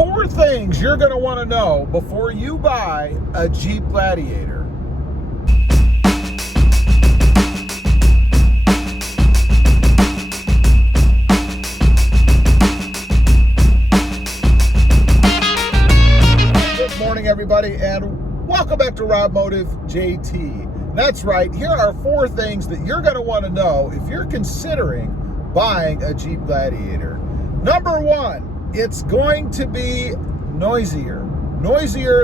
4 things you're going to want to know before you buy a Jeep Gladiator. Good morning, everybody, and welcome back to Rob Motive JT. That's right, here are 4 things that you're going to want to know if you're considering buying a Jeep Gladiator. Number 1. It's going to be noisier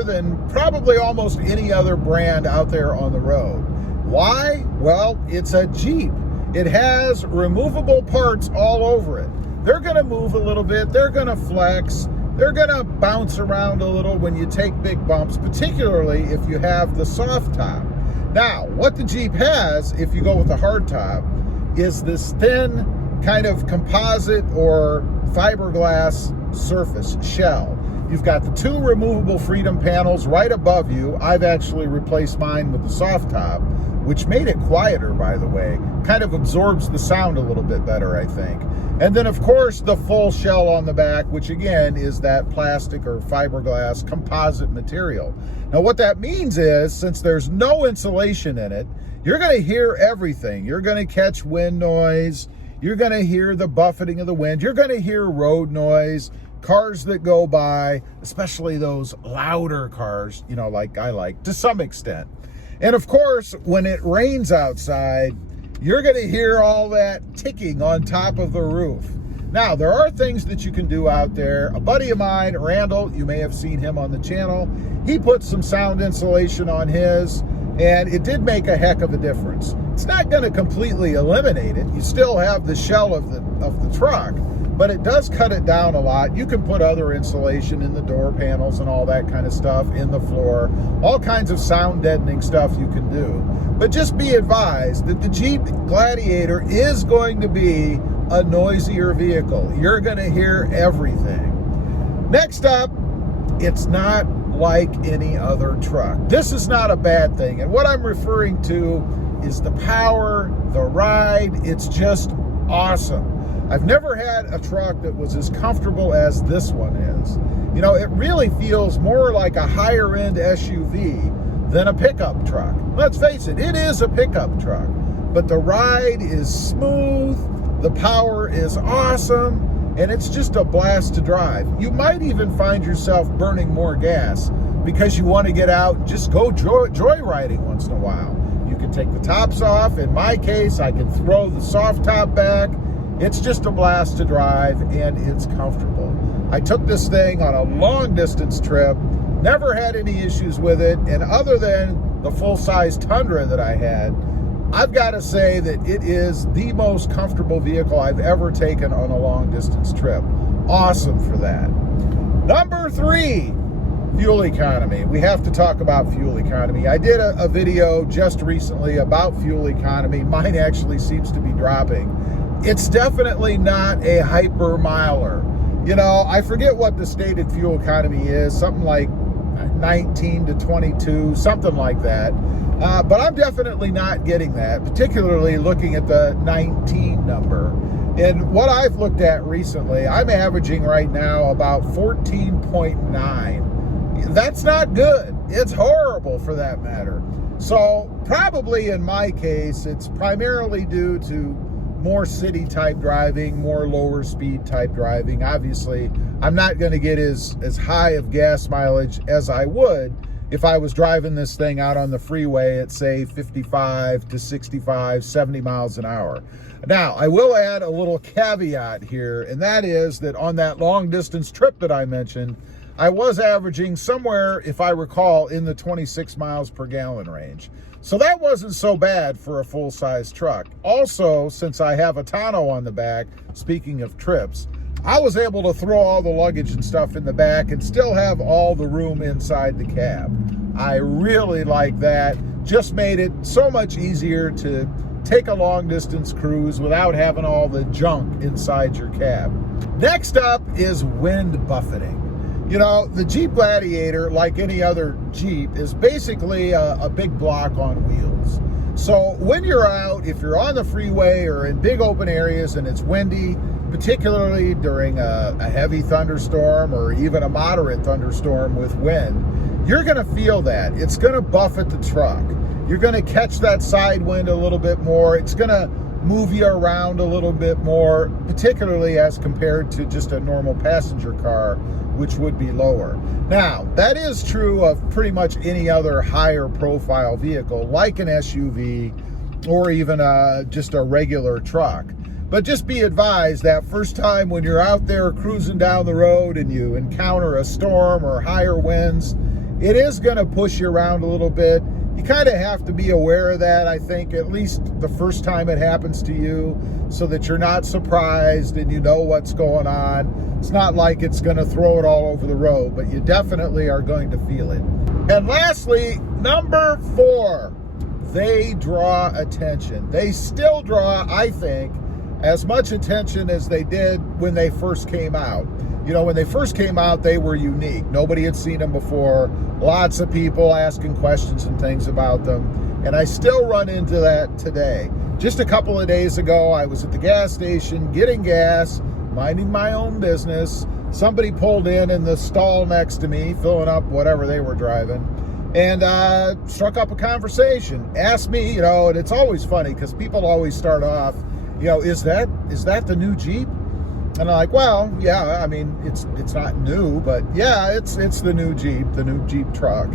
than probably almost any other brand out there on the road. Why? Well, it's a Jeep. It has removable parts all over it. They're going to move a little bit. They're going to flex. They're going to bounce around a little when you take big bumps, particularly if you have the soft top. Now, what the Jeep has, if you go with the hard top, is this thin kind of composite or fiberglass surface shell. You've got the 2 removable Freedom panels right above you. I've actually replaced mine with the soft top, which made it quieter, by the way. Kind of absorbs the sound a little bit better, I think. And then, of course, the full shell on the back, which again is that plastic or fiberglass composite material. Now, what that means is, since there's no insulation in it, you're going to hear everything. You're going to catch wind noise. You're going to hear the buffeting of the wind. You're going to hear road noise, cars that go by, especially those louder cars, you know, like I like to some extent. And of course, when it rains outside, you're going to hear all that ticking on top of the roof. Now, there are things that you can do out there. A buddy of mine, Randall, you may have seen him on the channel, he put some sound insulation on his, and it did make a heck of a difference. It's not going to completely eliminate it. You still have the shell of the truck, but it does cut it down a lot. You can put other insulation in the door panels and all that kind of stuff, in the floor, all kinds of sound deadening stuff you can do. But just be advised that the Jeep Gladiator is going to be a noisier vehicle. You're going to hear everything. Next up, it's not like any other truck. This is not a bad thing. And what I'm referring to is the power, the ride. It's just awesome. I've never had a truck that was as comfortable as this one is. You know, it really feels more like a higher end SUV than a pickup truck. Let's face it, it is a pickup truck, but the ride is smooth, the power is awesome, and it's just a blast to drive. You might even find yourself burning more gas because you want to get out and just go joyriding once in a while. You can take the tops off. In my case, I can throw the soft top back. It's just a blast to drive, and it's comfortable. I took this thing on a long distance trip, never had any issues with it, and other than the full-size Tundra that I had, I've got to say that it is the most comfortable vehicle I've ever taken on a long distance trip. Awesome for that. Number 3, fuel economy. We have to talk about fuel economy. I did a video just recently about fuel economy. Mine actually seems to be dropping. It's definitely not a hyper miler. You know, I forget what the stated fuel economy is, something like 19 to 22, something like that. But I'm definitely not getting that, particularly looking at the 19 number. And what I've looked at recently, I'm averaging right now about 14.9. That's not good. It's horrible for that matter. So probably in my case, it's primarily due to more city type driving, more lower speed type driving. Obviously, I'm not going to get as high of gas mileage as I would if I was driving this thing out on the freeway at, say, 55 to 65, 70 miles an hour. Now, I will add a little caveat here, and that is that on that long distance trip that I mentioned, I was averaging somewhere, if I recall, in the 26 miles per gallon range. So that wasn't so bad for a full-size truck. Also, since I have a tonneau on the back, speaking of trips, I was able to throw all the luggage and stuff in the back and still have all the room inside the cab. I really like that. Just made it so much easier to take a long distance cruise without having all the junk inside your cab. Next up is wind buffeting. You know, the Jeep Gladiator, like any other Jeep, is basically a big block on wheels. So when you're out, if you're on the freeway or in big open areas and it's windy, particularly during a heavy thunderstorm or even a moderate thunderstorm with wind, you're going to feel that. It's going to buffet the truck. You're going to catch that side wind a little bit more. It's going to move you around a little bit more, particularly as compared to just a normal passenger car, which would be lower. Now, that is true of pretty much any other higher profile vehicle, like an SUV or even just a regular truck. But just be advised that first time when you're out there cruising down the road and you encounter a storm or higher winds, it is going to push you around a little bit. You kind of have to be aware of that, I think, at least the first time it happens to you, so that you're not surprised and you know what's going on. It's not like it's going to throw it all over the road, but you definitely are going to feel it. And lastly, number 4, they draw attention. They still draw, I think, as much attention as they did when they first came out. You know, when they first came out, they were unique. Nobody had seen them before. Lots of people asking questions and things about them. And I still run into that today. Just a couple of days ago, I was at the gas station getting gas, minding my own business. Somebody pulled in the stall next to me, filling up whatever they were driving, and struck up a conversation. Asked me, you know, and it's always funny because people always start off, you know, is that the new Jeep? And I'm like, well, yeah, I mean, it's not new, but yeah, it's the new Jeep truck.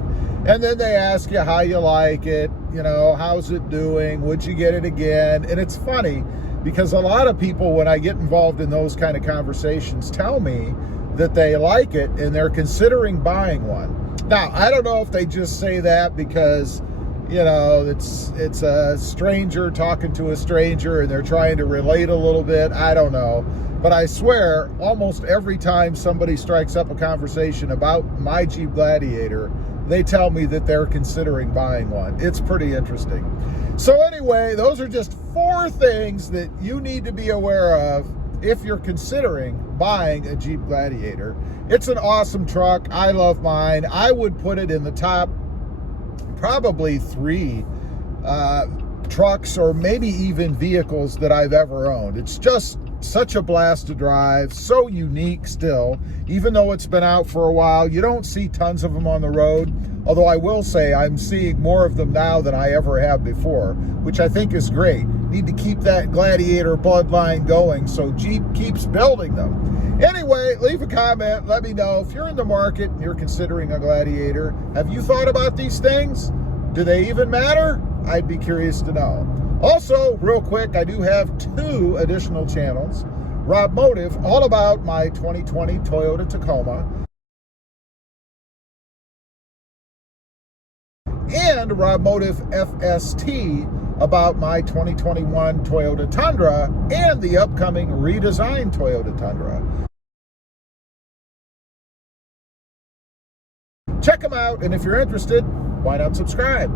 And then they ask you how you like it, you know, how's it doing? Would you get it again? And it's funny because a lot of people, when I get involved in those kind of conversations, tell me that they like it and they're considering buying one. Now, I don't know if they just say that because, you know, it's a stranger talking to a stranger and they're trying to relate a little bit. I don't know. But I swear, almost every time somebody strikes up a conversation about my Jeep Gladiator, they tell me that they're considering buying one. It's pretty interesting. So anyway, those are just 4 things that you need to be aware of if you're considering buying a Jeep Gladiator. It's an awesome truck. I love mine. I would put it in the top probably 3 trucks or maybe even vehicles that I've ever owned. It's just such a blast to drive, so unique still. Even though it's been out for a while, you don't see tons of them on the road. Although I will say I'm seeing more of them now than I ever have before, which I think is great. Need to keep that Gladiator bloodline going, so Jeep keeps building them. Anyway, leave a comment. Let me know if you're in the market and you're considering a Gladiator. Have you thought about these things? Do they even matter? I'd be curious to know. Also, real quick, I do have 2 additional channels. Rob Motive, all about my 2020 Toyota Tacoma. And Rob Motive FST, about my 2021 Toyota Tundra and the upcoming redesigned Toyota Tundra. Check them out, and if you're interested, why not subscribe?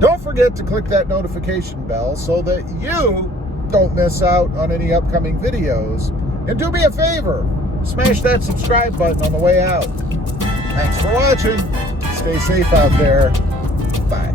Don't forget to click that notification bell so that you don't miss out on any upcoming videos. And do me a favor, smash that subscribe button on the way out. Thanks for watching. Stay safe out there. Bye.